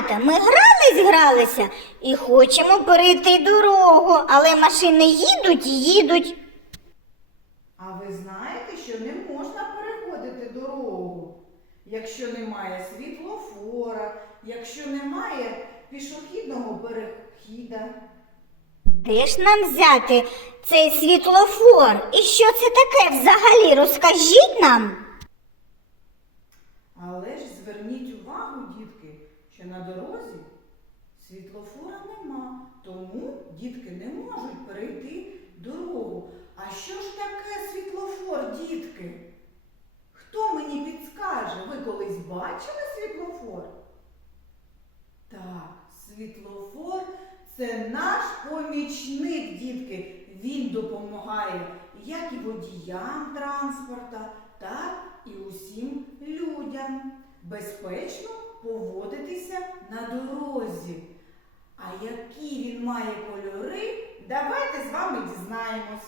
малята! Ми грались, гралися і хочемо перейти дорогу, але машини їдуть, і їдуть. А ви знаєте, що не можна переходити дорогу, якщо немає світлофора, якщо немає пішохідного перехіда. Де ж нам взяти цей світлофор? І що це таке взагалі? Розкажіть нам. Але ж зверніть увагу, дітки, що на дорозі світлофора нема, тому дітки не можуть перейти дорогу. А що ж таке світлофор, дітки? Хто мені підскаже? Ви колись бачили світлофор? Так, світлофор це наш помічник, дітки. Він допомагає як і водіям транспорта, так і усім людям безпечно поводитися на дорозі. А які він має кольори, давайте з вами дізнаємось.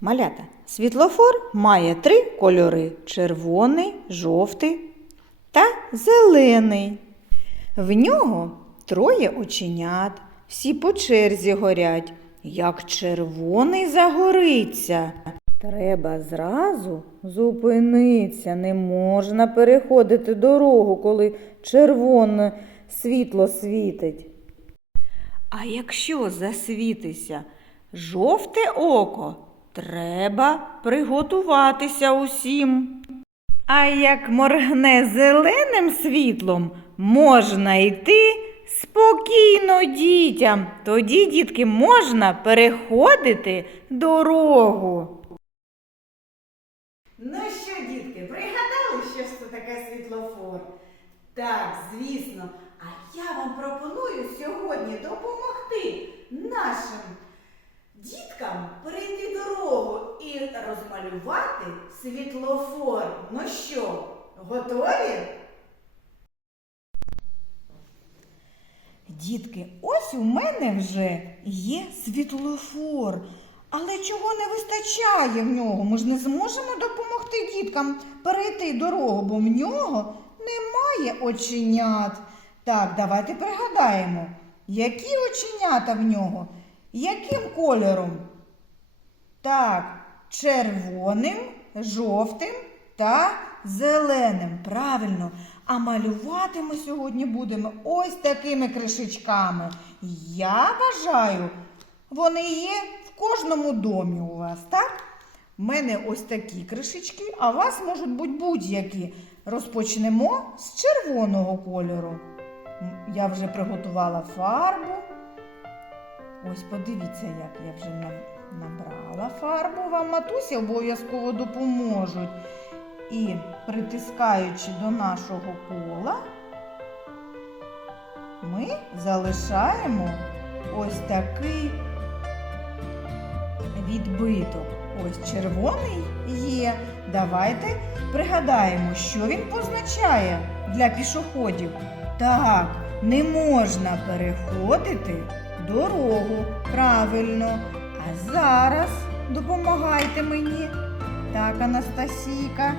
Малята, світлофор має три кольори: червоний, жовтий та зелений. В нього троє оченят, всі по черзі горять, як червоний загориться. Треба зразу зупинитися, не можна переходити дорогу, коли червоне світло світить. А якщо засвітиться жовте око, треба приготуватися усім. А як моргне зеленим світлом, можна йти спокійно дітям. Тоді, дітки, можна переходити дорогу. Ну що, дітки, пригадали, що це таке світлофор? Так, звісно. А я вам пропоную сьогодні допомогти нашим діткам перейти дорогу і розмалювати світлофор. Ну що, готові? Дітки, ось у мене вже є світлофор. Але чого не вистачає в нього? Ми ж не зможемо допомогти діткам перейти дорогу, бо в нього немає оченят. Так, давайте пригадаємо, які оченята в нього, яким кольором? Так, червоним, жовтим та зеленим. Правильно. А малювати ми сьогодні будемо ось такими кришечками. Я вважаю, вони є в кожному домі у вас, так? У мене ось такі кришечки, а у вас можуть бути будь-які. Розпочнемо з червоного кольору. Я вже приготувала фарбу. Ось подивіться, як я вже набрала фарбу. Вам матусі обов'язково допоможуть. І притискаючи до нашого кола, ми залишаємо ось такий відбиток. Ось червоний є. Давайте пригадаємо, що він позначає для пішоходів. Так, не можна переходити дорогу. Правильно. А зараз допомагайте мені. Так, Анастасійка.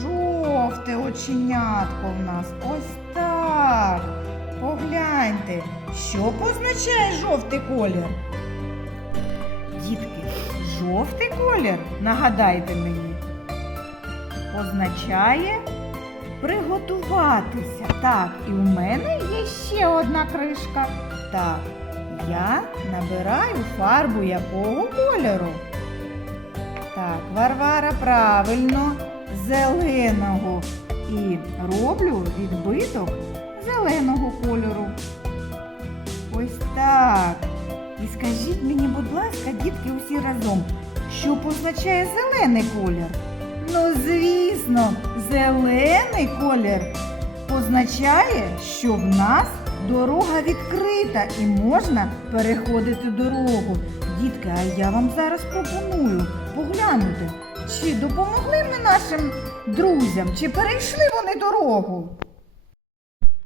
Жовте оченятко в нас. Ось так. Погляньте, що позначає жовтий колір? Дітки, жовтий колір, нагадайте мені, означає приготуватися. Так, і у мене є ще одна кришка. Так, я набираю фарбу якого кольору? Так, Варвара, правильно, зеленого. І роблю відбиток зеленого кольору. Ось так. І скажіть мені, будь ласка, дітки, усі разом, що позначає зелений колір? Ну, звісно, зелений колір означає, що в нас дорога відкрита і можна переходити дорогу. Дітки, а я вам зараз пропоную поглянути, чи допомогли ми нашим друзям, чи перейшли вони дорогу.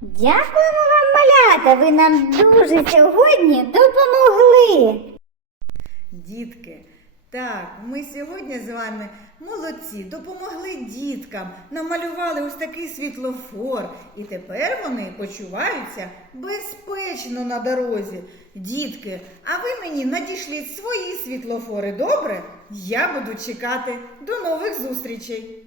Дякуємо вам, малята. Ви нам дуже сьогодні допомогли. Дітки, так, ми сьогодні з вами молодці, допомогли діткам, намалювали ось такий світлофор, і тепер вони почуваються безпечно на дорозі. Дітки, а ви мені надішліть свої світлофори, добре? Я буду чекати. До нових зустрічей!